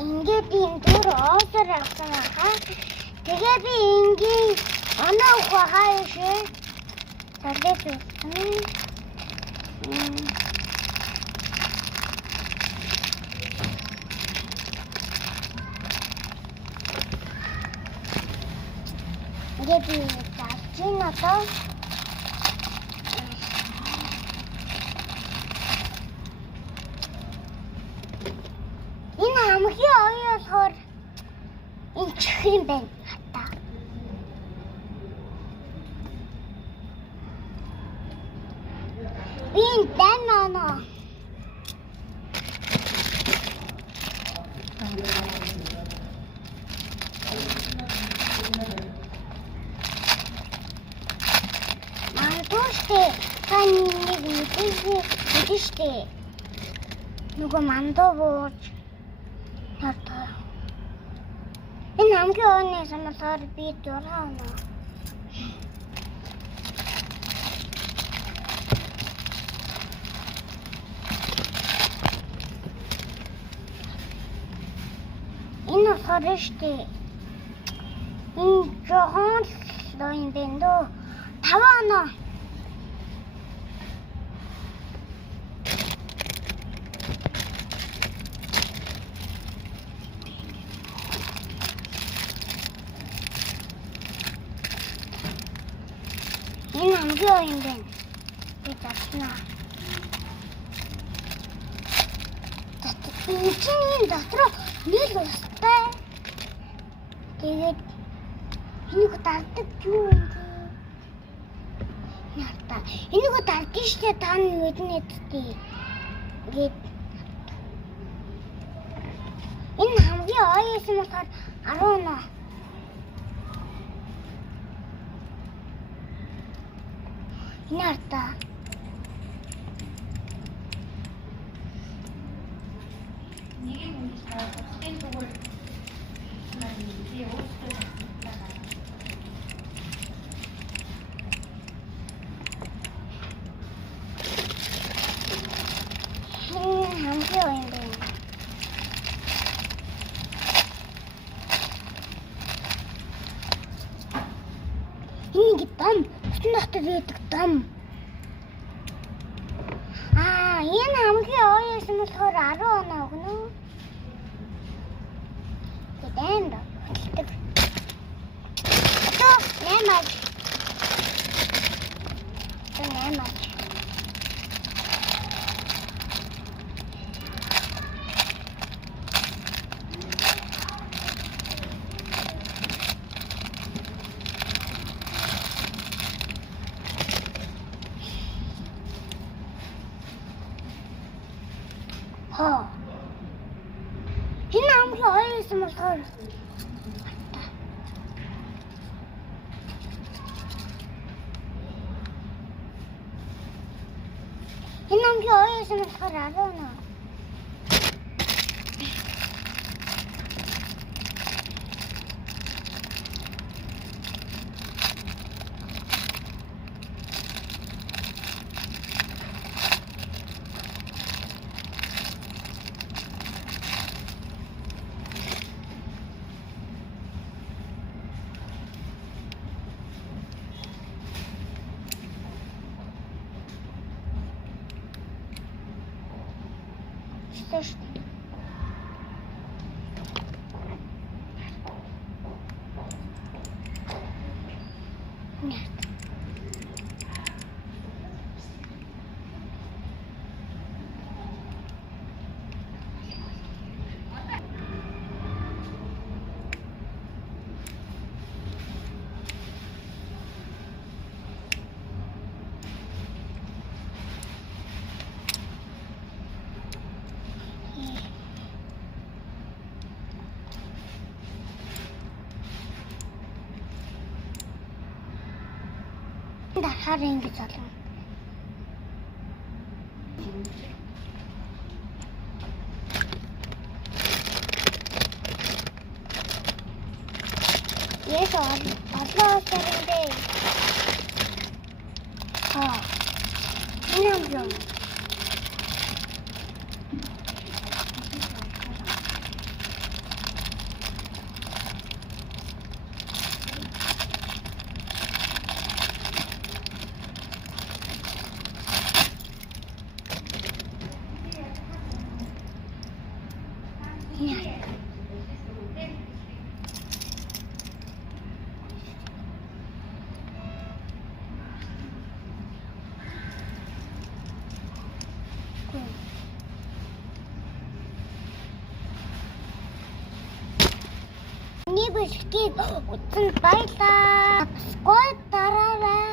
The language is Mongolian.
Ингээд энэ түр оосоор авсан аа. Тэгээ би ингийн оноо ухаа шээ. Сарлээд үзсэн. Ингээд би залчин одоо энэ хамгийн оёолохоор энэ чихрэн байна. Bin banana. Мандуште таны нэг мэдээштэй. Нөгөө мандуу бууж тартаа. Энэ хамгийн өнөө санаасаар би дураа оноо. Энэ хорштэй. Энэ жохон лоин бэндо 5 оноо. Энэ хамгийн юм байна. Би татнаа. Чиний дотроо нэг устай. Тэгээд энийг дарддаг юу юм бэ? Нарта. Энийг дарддаг штэ та мэднэ гэдэгтэй. Ингээд энэ хамгийн оёсон болохоор 10 оноо. Нарта. Ini dam, kenapa dia dam? Ini hamki oh semua orang orang nu. Tidak. Tu nemat. Энэ амглаа оёсон болохоор энэ амглаа оёсон болохоор 10 оноо. Нет. Дахиад ингэж олно. Yes, Allah sarinde. İnanmıyorum. Бишгийг утсан баялаа. Ской дараарай.